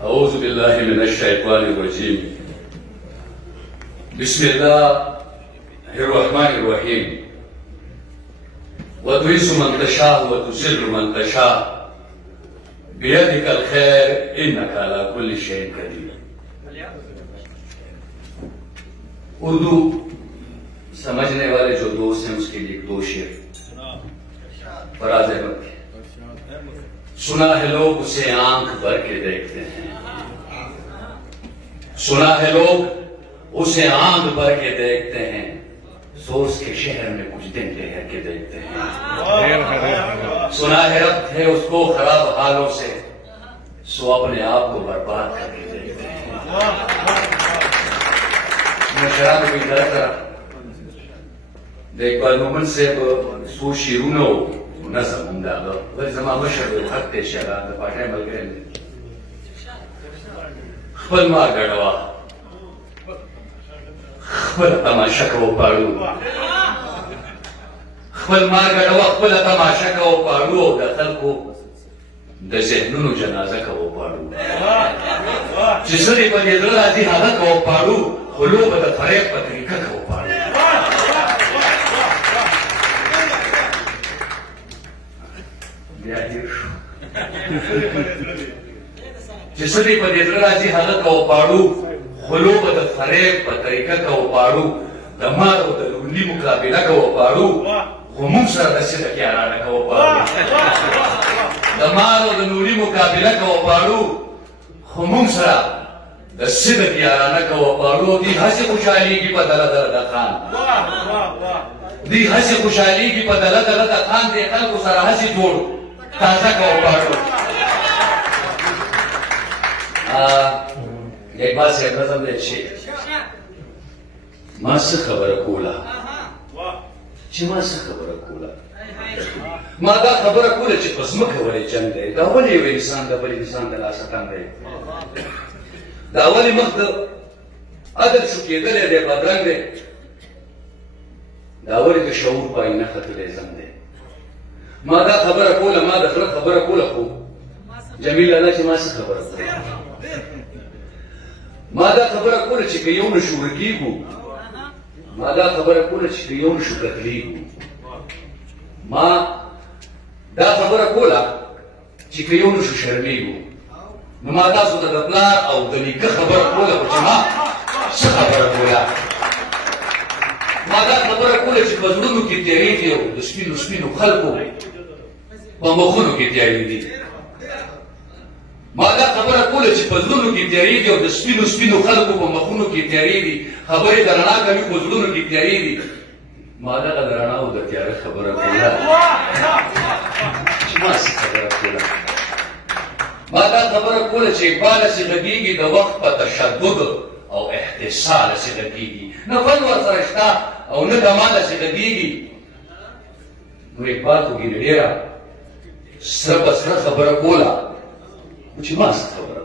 أعوذ بالله من الشيطان الرجيم. بسم الله الرحمن الرحيم. وتعز من تشاء وتذل من تشاء بيدك الخير إنك على كل شيء قدير. उर्दू समझने वाले जो दोस्त हैं उसके लिए दो शेर फराज अहमद के। सुना है लोग उसे आंख भर के देखते हैं, सुना है लोग उसे आंख भर के देखते हैं, सो उसके शहर में कुछ दिन ठहर के देखते हैं। सुना है रब थे उसको खराब हालों से, सो अपने आप को बर्बाद करके देखते हैं। शराब भी था देख बार मोहम्मद से सो शिरूनो नजम उमदागा वली जमा मशर हक ते शराब पाटे मलगरे खपल मार गड़वा खपल तमाशा को पाड़ू खपल मार गड़वा खपल तमाशा को पाड़ू दखल को د ذهنونو جنازه کو پاړو چې سړي په دې ډول راځي هغه کو پاړو خلو به د فریب په طریقه کو پاړو بیا هیر شو چې سړي په دې ډول راځي هغه کو پاړو خلو به د فریب په طریقه کو پاړو د مار او د لونی مقابله کو پاړو خو موږ سره د څه کیارانه کو پاړو د مار او د نوري مقابله کو پاړو خو موږ سره د صدق یارانه کو پاړو دي هسې خوشحاليږي په دله دله د خان دي هسې خوشحاليږي په دله دله د خان دې خلکو سره هسې جوړ تازه کو پاړو یک بات سے نظم دې شي ما څه خبره کوله چې ما څه خبره کوله ما دا خبره کوله چې په ځمکه ولې جنګ دی دا ولې یو انسان د بل انسان د لاسه تنګ دی دا ولې مخ د عدل شو کېدلی دی بدرنګ دی دا ولې د شعور په آینه ختلی زنګ دی ما دا خبره کوله ما د زړه خبره کوله خو جمیل الله چې ما څه خبره کوله ما دا خبره کوله چې که یو نشو ورکېږو ما دا خبره کوله چې که یو نشو قتلېږو ما دا خبره کوله چې که یو نشو شرمېږو نو ما تاسو ته د پلار او د نیکه خبره کوله خو چې ما څه خبره کوله ما دا خبره کوله چې په زړونو کې تیارې دي او د سپینو سپینو خلکو په مخونو کې تیارې دي ما دا خبره کوله چې په زړونو کې تیارې دي او د سپینو سپینو خلکو په مخونو کې تیارې دي خبرې د رڼا کوي په زړونو کې تیارې دي ما دغه د رڼا او د تیاره خبره کوله چې ما څه خبره کوله ما دا خبره کوله چې اقبال هسې غږېږي د وخت په تشدد او احتسال هسې غږېږي نه فن ورسره شته او نه کمال هسې غږېږي نو اقبال خو ګینه ډېره سره په سره خبره کوله چې ما څه خبره